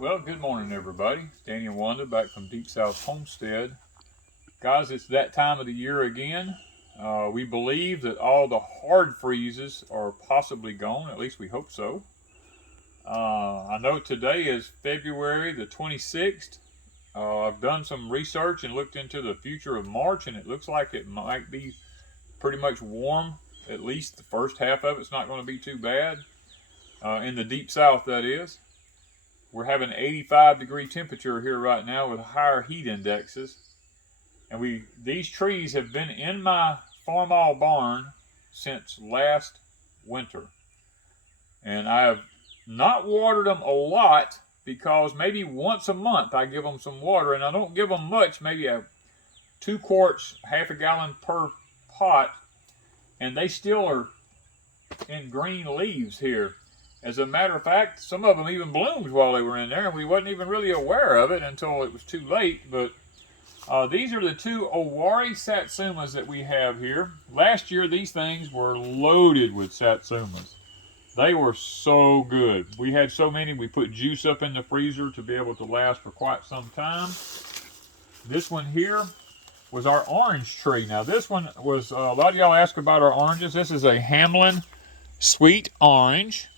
Well, good morning, everybody. Danny and Wanda back from Deep South Homestead. Guys, it's that time of the year again. We believe that all the hard freezes are possibly gone. At least we hope so. I know today is February the 26th. I've done some research and looked into the future of March, and it looks like it might be pretty much warm. At least the first half of it's not going to be too bad. In the Deep South, that is. We're having 85-degree temperature here right now with higher heat indexes. And these trees have been in my Farmall Barn since last winter. And I have not watered them a lot because maybe once a month I give them some water, and I don't give them much, maybe 2 quarts, half a gallon per pot, and they still are in green leaves here. As a matter of fact, some of them even bloomed while they were in there, and we wasn't even really aware of it until it was too late. But these are the 2 Owari Satsumas that we have here. Last year, these things were loaded with Satsumas. They were so good. We had so many, we put juice up in the freezer to be able to last for quite some time. This one here was our orange tree. Now, this one was, a lot of y'all ask about our oranges. This is a Hamlin Sweet Orange.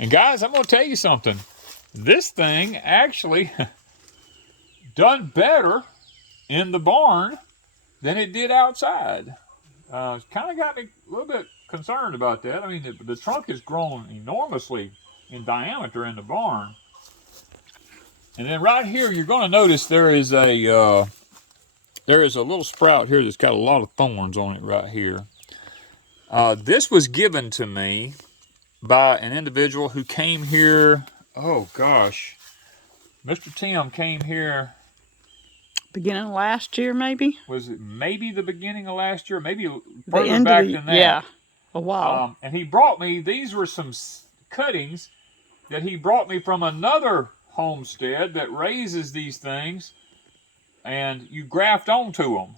And guys, I'm going to tell you something. This thing actually done better in the barn than it did outside. It's kind of got me a little bit concerned about that. I mean, the trunk has grown enormously in diameter in the barn. And then right here, you're going to notice there is a little sprout here that's got a lot of thorns on it right here. This was given to me by an individual who came here, oh gosh, Mr. Tim came here. Beginning of last year, maybe? Was it maybe the beginning of last year? Maybe further back than that. Yeah, a while. And he brought me, these were some cuttings that he brought me from another homestead that raises these things, and you graft onto them.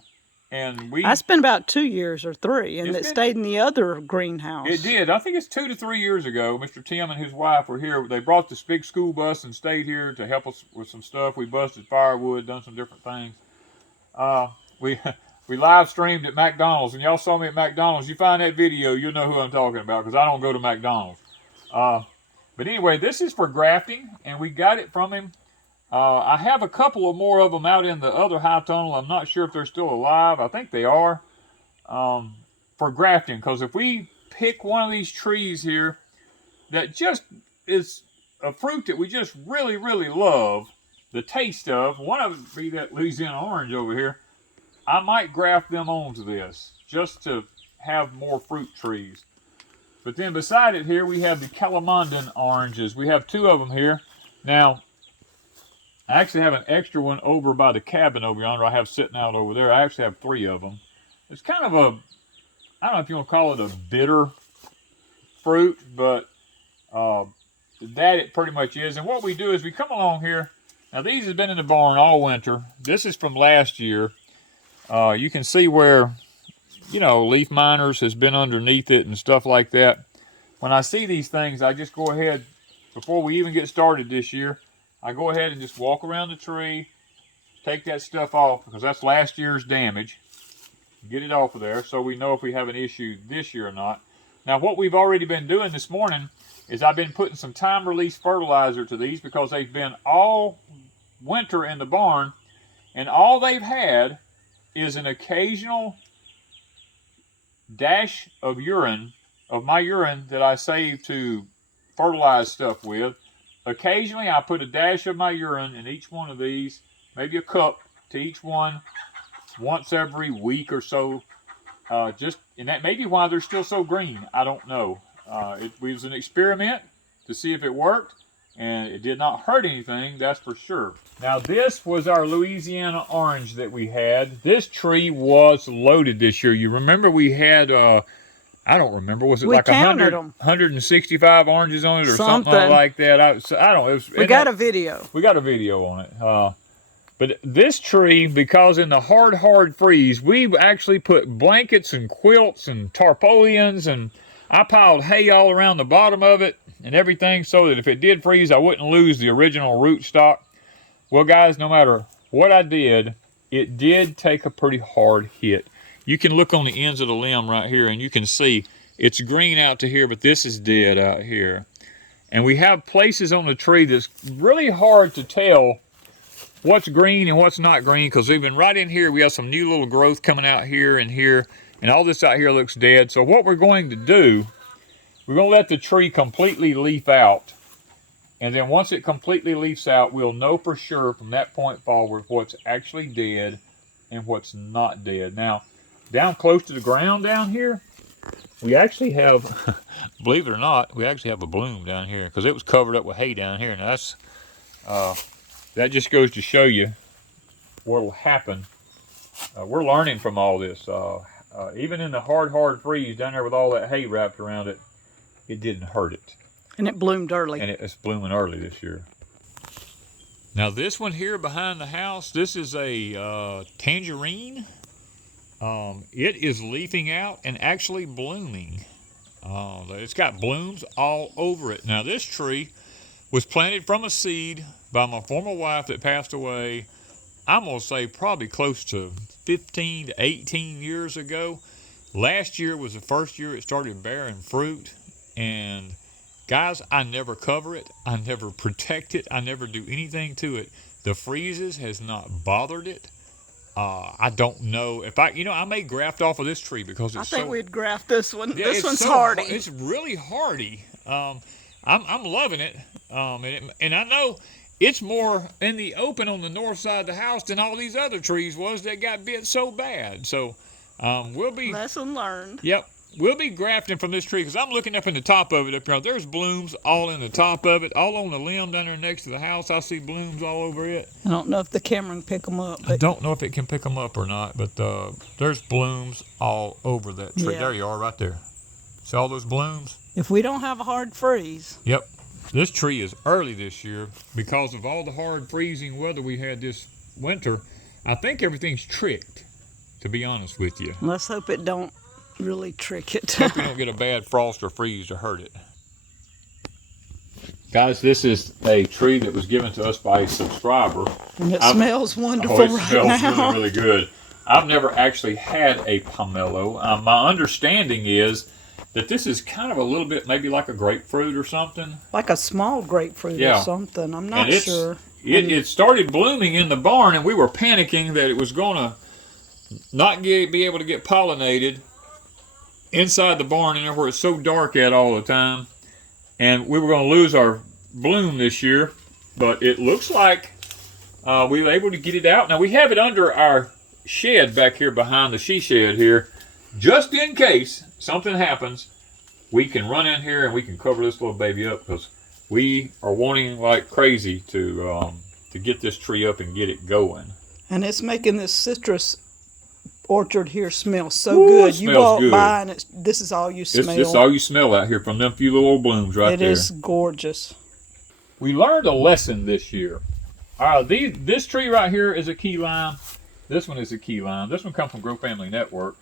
And I spent about 2 years or 3, and it stayed in the other greenhouse. It did. I think it's 2 to 3 years ago. Mr. Tim and his wife were here. They brought this big school bus and stayed here to help us with some stuff. We busted firewood, done some different things. We live streamed at McDonald's, and y'all saw me at McDonald's. You find that video, you'll know who I'm talking about, because I don't go to McDonald's. But anyway, this is for grafting, and we got it from him. I have a couple of more of them out in the other high tunnel. I'm not sure if they're still alive. I think they are. For grafting, because if we pick one of these trees here that just is a fruit that we just really, really love the taste of, one of them be that Louisiana orange over here, I might graft them onto this just to have more fruit trees. But then beside it here, we have the Calamandan oranges. We have 2 of them here. Now, I actually have an extra one over by the cabin over yonder. I have sitting out over there. I actually have 3 of them. It's kind of a, I don't know if you want to call it a bitter fruit, but that it pretty much is. And what we do is we come along here. Now, these have been in the barn all winter. This is from last year. You can see where, you know, leaf miners has been underneath it and stuff like that. When I see these things, I just go ahead, before we even get started this year, I go ahead and just walk around the tree, take that stuff off, because that's last year's damage. Get it off of there so we know if we have an issue this year or not. Now, what we've already been doing this morning is I've been putting some time-release fertilizer to these because they've been all winter in the barn, and all they've had is an occasional dash of urine, of my urine that I save to fertilize stuff with. Occasionally, I put a dash of my urine in each one of these, maybe a cup to each one, once every week or so. And that may be why they're still so green. I don't know. It was an experiment to see if it worked, and it did not hurt anything, that's for sure. Now, this was our Louisiana orange that we had. This tree was loaded this year. You remember we had, I don't remember, was it like 165 oranges on it or something like that? I don't know. We got a video. We got a video on it. But this tree, because in the hard freeze, we actually put blankets and quilts and tarpaulins and I piled hay all around the bottom of it and everything so that if it did freeze, I wouldn't lose the original root stock. Well, guys, no matter what I did, it did take a pretty hard hit. You can look on the ends of the limb right here, and you can see it's green out to here, but this is dead out here. And we have places on the tree that's really hard to tell what's green and what's not green, because even right in here, we have some new little growth coming out here, and all this out here looks dead. So what we're going to do, we're going to let the tree completely leaf out. And then once it completely leaves out, we'll know for sure from that point forward what's actually dead and what's not dead. Now, down close to the ground down here, we actually have, believe it or not, we actually have a bloom down here because it was covered up with hay down here. And that's, that just goes to show you what will happen. We're learning from all this. Even in the hard freeze down there with all that hay wrapped around it, it didn't hurt it. And it bloomed early. And it's blooming early this year. Now this one here behind the house, this is a tangerine. It is leafing out and actually blooming. It's got blooms all over it. Now this tree was planted from a seed by my former wife that passed away, I'm going to say probably close to 15 to 18 years ago. Last year was the first year it started bearing fruit, and guys, I never cover it. I never protect it. I never do anything to it. The freezes has not bothered it. I don't know if I may graft off of this tree because it's I think we'd graft this one. Yeah, this one's hardy. It's really hardy. I'm loving it. And I know it's more in the open on the north side of the house than all these other trees was that got bit so bad. So we'll be lesson learned. Yep. We'll be grafting from this tree because I'm looking up in the top of it up here. There's blooms all in the top of it, all on the limb down there next to the house. I see blooms all over it. I don't know if the camera can pick them up. I don't know if it can pick them up or not, but there's blooms all over that tree. Yeah. There you are right there. See all those blooms? If we don't have a hard freeze. Yep. This tree is early this year because of all the hard freezing weather we had this winter. I think everything's tricked, to be honest with you. Let's hope it don't really trick it. Hope we don't get a bad frost or freeze to hurt it. Guys, this is a tree that was given to us by a subscriber. And it smells wonderful it right smells now. really, really good. I've never actually had a pomelo. My understanding is that this is kind of a little bit maybe like a grapefruit or something. Like a small grapefruit or something. I'm not sure. It started blooming in the barn, and we were panicking that it was going to not be able to get pollinated inside the barn in there where it's so dark at all the time, and we were going to lose our bloom this year. But it looks like we were able to get it out. Now we have it under our shed back here behind the she shed here, just in case something happens. We can run in here and we can cover this little baby up because we are wanting like crazy to get this tree up and get it going. And it's making this citrus orchard here smells so good. You walk by and this is all you smell. It's all you smell out here from them few little blooms right there. It is gorgeous. We learned a lesson this year. This tree right here is a key lime. This one is a key lime. This one comes from Grow Family Network.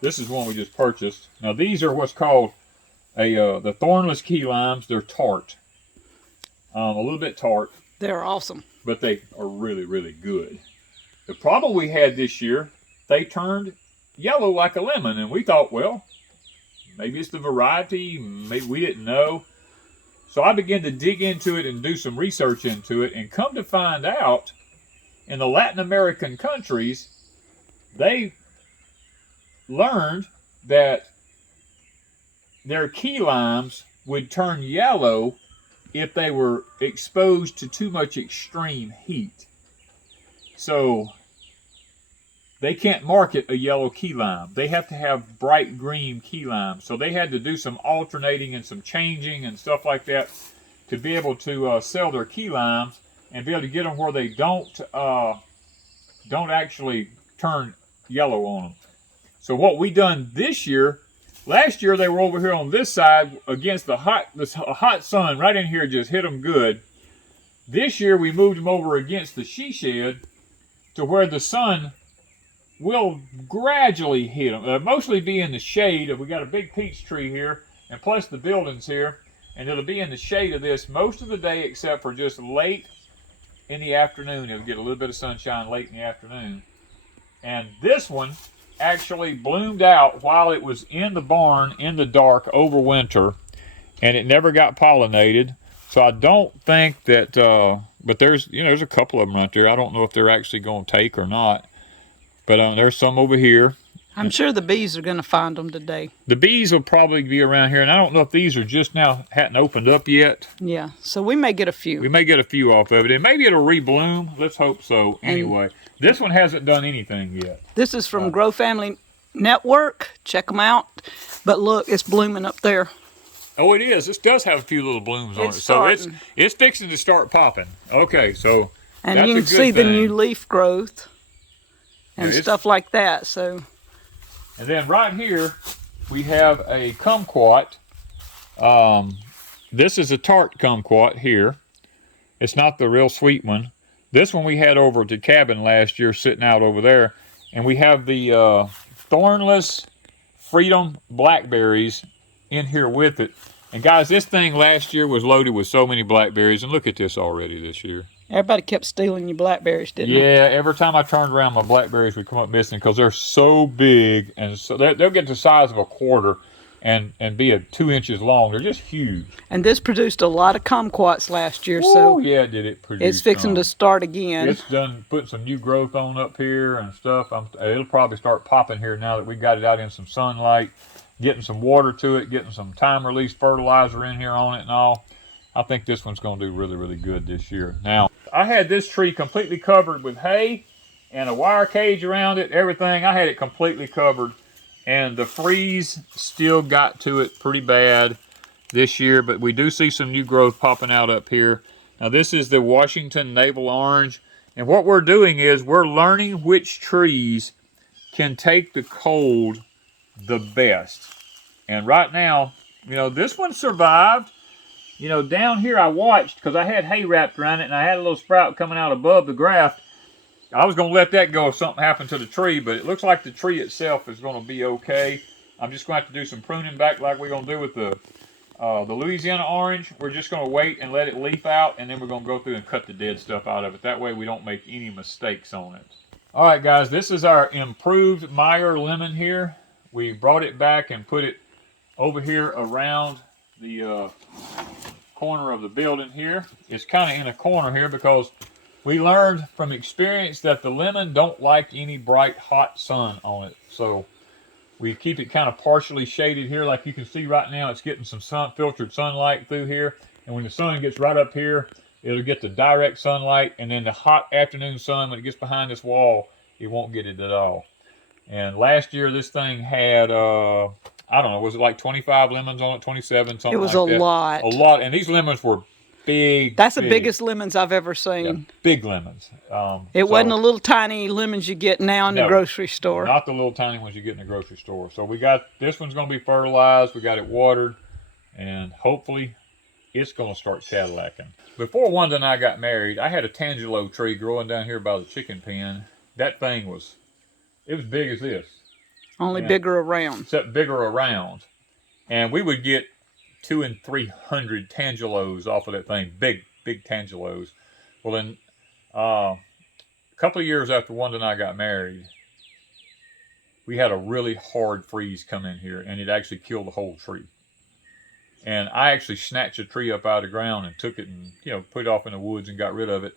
This is one we just purchased. Now these are what's called the thornless key limes. They're tart, a little bit tart. They're awesome, but they are really, really good. The problem we had this year, they turned yellow like a lemon, and we thought, well, maybe it's the variety, maybe we didn't know. So I began to dig into it and do some research into it, and come to find out, in the Latin American countries, they learned that their key limes would turn yellow if they were exposed to too much extreme heat. So they can't market a yellow key lime. They have to have bright green key lime. So they had to do some alternating and some changing and stuff like that to be able to sell their key limes and be able to get them where they don't actually turn yellow on them. So what we done this year, last year they were over here on this side against the hot sun right in here, just hit them good. This year we moved them over against the she shed to where the sun we'll gradually hit them. Mostly be in the shade. We got a big peach tree here, and plus the buildings here, and it'll be in the shade of this most of the day, except for just late in the afternoon. It'll get a little bit of sunshine late in the afternoon. And this one actually bloomed out while it was in the barn in the dark over winter, and it never got pollinated. So I don't think that, but there's a couple of them right there. I don't know if they're actually going to take or not. But there's some over here. I'm sure the bees are going to find them today. The bees will probably be around here, and I don't know if these are just now hadn't opened up yet. Yeah, so we may get a few. We may get a few off of it, and maybe it'll rebloom. Let's hope so. Anyway, this one hasn't done anything yet. This is from Grow Family Network. Check them out. But look, it's blooming up there. Oh, it is. This does have a few little blooms on it. So it's fixing to start popping. Okay, so and that's you can a good see the thing. new leaf growth and stuff like that. So, and then right here we have a kumquat. This is a tart kumquat here. It's not the real sweet one. This one we had over at the cabin last year, sitting out over there, and we have the thornless Freedom blackberries in here with it. And guys, this thing last year was loaded with so many blackberries, and look at this already this year. Everybody kept stealing your blackberries, didn't they? Yeah, every time I turned around, my blackberries would come up missing because they're so big, and so they'll get the size of a quarter and be 2 inches long. They're just huge. And this produced a lot of kumquats last year, Oh, so yeah, did it produce? it's fixing to start again. It's done putting some new growth on up here and stuff. It'll probably start popping here now that we got it out in some sunlight. Getting some water to it, getting some time-release fertilizer in here on it and all. I think this one's going to do really, really good this year. Now, I had this tree completely covered with hay and a wire cage around it, everything. I had it completely covered, and the freeze still got to it pretty bad this year, but we do see some new growth popping out up here. Now, this is the Washington Navel Orange, and what we're doing is we're learning which trees can take the cold the best. And right now, this one survived. Down here I watched because I had hay wrapped around it and I had a little sprout coming out above the graft. I was going to let that go if something happened to the tree, but it looks like the tree itself is going to be okay. I'm just going to have to do some pruning back like we're going to do with the Louisiana orange. We're just going to wait and let it leaf out, and then we're going to go through and cut the dead stuff out of it. That way we don't make any mistakes on it. All right, guys, this is our improved Meyer lemon here. We brought it back and put it over here around the corner of the building here. It's kind of in a corner here because we learned from experience that the lemon don't like any bright, hot sun on it. So we keep it kind of partially shaded here. Like you can see right now, it's getting some filtered sunlight through here. And when the sun gets right up here, it'll get the direct sunlight. And then the hot afternoon sun, when it gets behind this wall, it won't get it at all. And last year, this thing had, I don't know, was it like 25 lemons on it, 27, something like that? It was a lot. A lot. And these lemons were big. That's the biggest lemons I've ever seen. Yeah, big lemons. It wasn't the little tiny lemons you get now in the grocery store. Not the little tiny ones you get in the grocery store. So we got, this one's going to be fertilized. We got it watered. And hopefully, it's going to start Cadillacing. Before Wanda and I got married, I had a tangelo tree growing down here by the chicken pen. That thing was... It was big as this. Only bigger around. Except bigger around. And we would get 200 and 300 tangelos off of that thing. Big, big tangelos. Well, then, a couple of years after Wanda and I got married, we had a really hard freeze come in here, and it actually killed the whole tree. And I actually snatched a tree up out of the ground and took it and, put it off in the woods and got rid of it.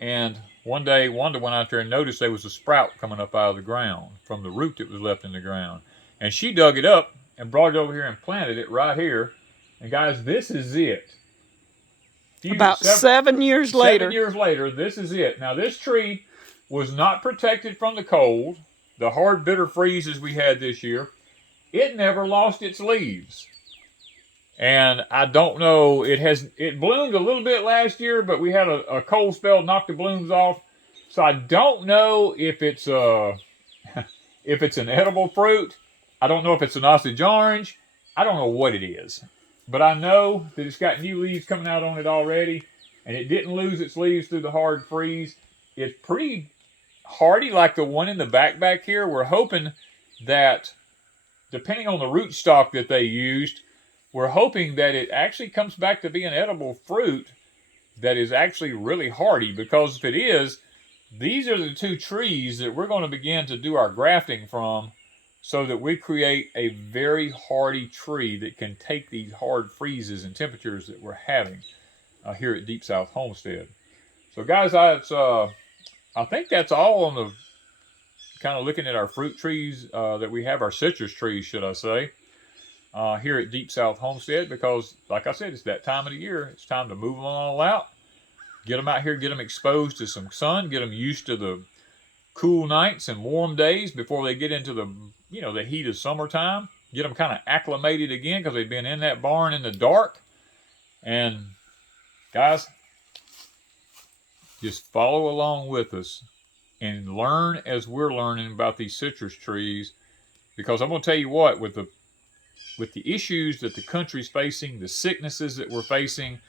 And one day, Wanda went out there and noticed there was a sprout coming up out of the ground from the root that was left in the ground. And she dug it up and brought it over here and planted it right here. And guys, this is it. About 7 years later. 7 years later, this is it. Now, this tree was not protected from the cold, the hard, bitter freezes we had this year. It never lost its leaves. And I don't know, it bloomed a little bit last year, but we had a cold spell, knocked the blooms off. So I don't know if it's if it's an edible fruit. I don't know if it's an Osage orange. I don't know what it is. But I know that it's got new leaves coming out on it already, and it didn't lose its leaves through the hard freeze. It's pretty hardy like the one in the back here. We're hoping that, depending on the rootstock that they used, we're hoping that it actually comes back to being edible fruit that is actually really hardy, because if it is, these are the 2 trees that we're going to begin to do our grafting from, so that we create a very hardy tree that can take these hard freezes and temperatures that we're having here at Deep South Homestead. So guys, I think that's all on the kind of looking at our fruit trees that we have, our citrus trees, should I say, here at Deep South Homestead, because like I said, it's that time of the year. It's time to move them all out, get them out here, get them exposed to some sun, get them used to the cool nights and warm days before they get into the, the heat of summertime. Get them kind of acclimated again, because they've been in that barn in the dark. And guys, just follow along with us and learn as we're learning about these citrus trees, because I'm going to tell you what, with the issues that the country's facing, the sicknesses that we're facing,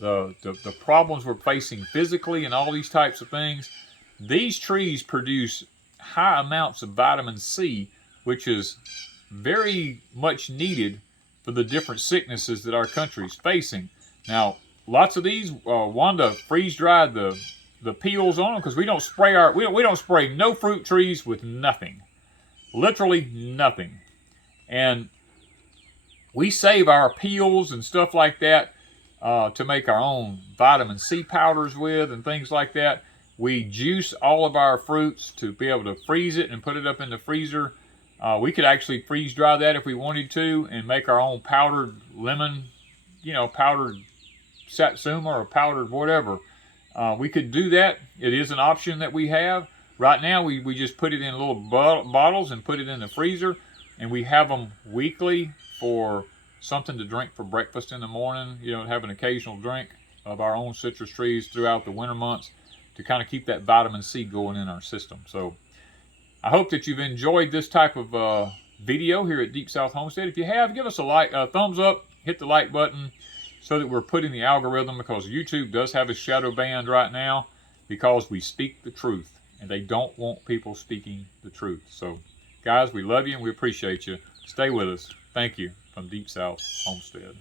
the problems we're facing physically and all these types of things, these trees produce high amounts of vitamin C, which is very much needed for the different sicknesses that our country's facing. Now, lots of these, Wanda freeze-dried the peels on them, because we don't spray no fruit trees with nothing, literally nothing. And we save our peels and stuff like that to make our own vitamin C powders with and things like that. We juice all of our fruits to be able to freeze it and put it up in the freezer. We could actually freeze dry that if we wanted to and make our own powdered lemon, powdered satsuma or powdered whatever. We could do that. It is an option that we have. Right now, we just put it in little bottles and put it in the freezer, and we have them weekly for something to drink for breakfast in the morning. Have an occasional drink of our own citrus trees throughout the winter months to kind of keep that vitamin C going in our system. So I hope that you've enjoyed this type of video here at Deep South Homestead. If you have, give us a thumbs up, hit the like button, so that we're putting the algorithm, because YouTube does have a shadow banned right now because we speak the truth, and they don't want people speaking the truth. So guys, we love you and we appreciate you. Stay with us. Thank you from Deep South Homestead.